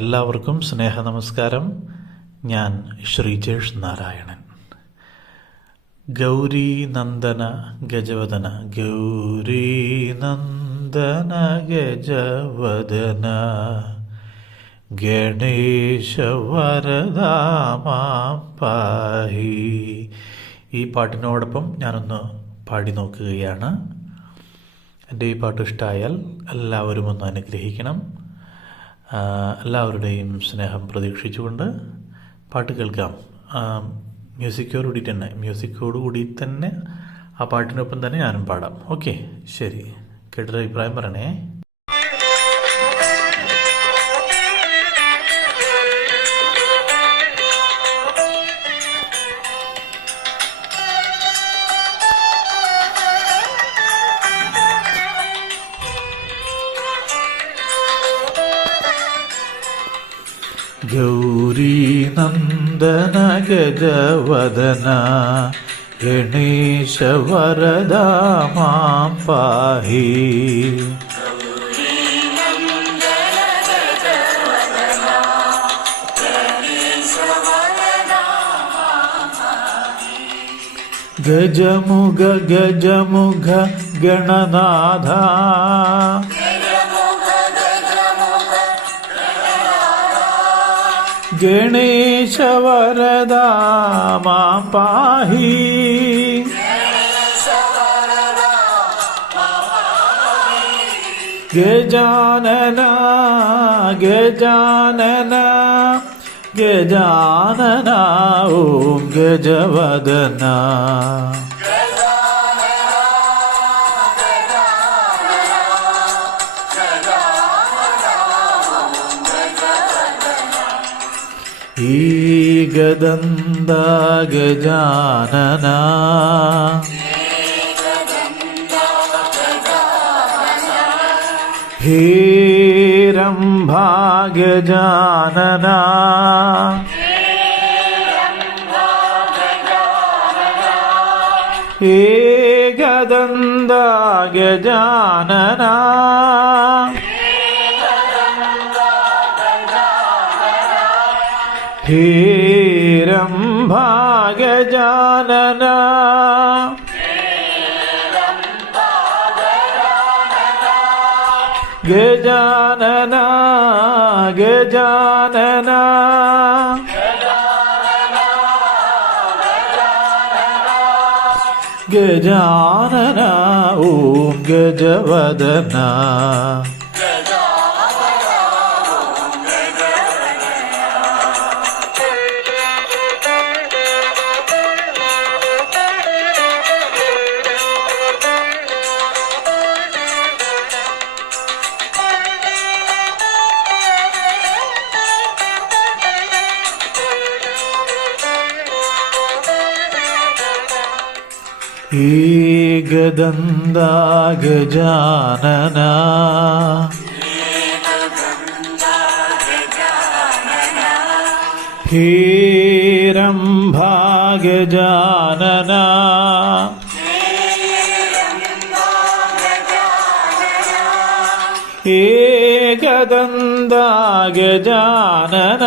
എല്ലാവർക്കും സ്നേഹ നമസ്കാരം. ഞാൻ ശ്രീജേഷ് നാരായണൻ. ഗൗരി നന്ദന ഗജവദന, ഗൗരി നന്ദന ഗജവദന, ഗണേശ വരദാമാം പാഹി. ഈ പാട്ടിനോടൊപ്പം ഞാനൊന്ന് പാടി നോക്കുകയാണ്. എൻ്റെ ഈ പാട്ട് ഇഷ്ടമായാൽ എല്ലാവരും ഒന്ന് അനുഗ്രഹിക്കണം. എല്ലാവരുടെയും സ്നേഹം പ്രതീക്ഷിച്ചുകൊണ്ട് പാട്ട് കേൾക്കാം. മ്യൂസിക്കോടുകൂടി തന്നെ ആ പാട്ടിനൊപ്പം തന്നെ ഞാനും പാടാം. ഓക്കെ, ശരി. കേട്ടൊരു അഭിപ്രായം പറയണേ. ഗൗരി നന്ദന ഗജവദന, ഗണേശ വരദാമാം പാഹി. ഗജമുഖ ഗജമുഖ ഗണനാഥ, ഗണേശ വരദാമാം പാഹി. ഗജാനന ഗജാനന ഗജാനന ഓം ഗജവദന. ഏകദന്ത ഗജാനന, ഹേരംഭാ ഗജാനന, ഏകദന്ത ഗജാനന, ഹേരംഭാ ഗജാനന, ഗജാനന ഗജാനന, ഗജാനന ഓം ഗജവദന. ഏകദന്ത ഗജാനന, ഹേരംഭാ ഗജാനന, ഏകദന്ത ഗജാനന,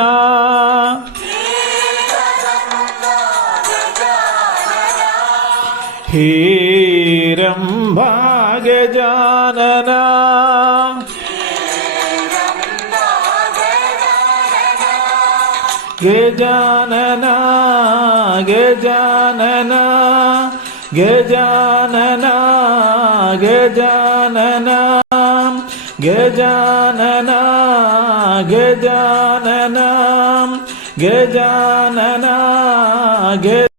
ഹേരംഭാ ഗജാനന, ഗജാനന ഗജാനന ഗജാനന ഗജാനന ഗജാനന ഗജാനന ഗജാനന.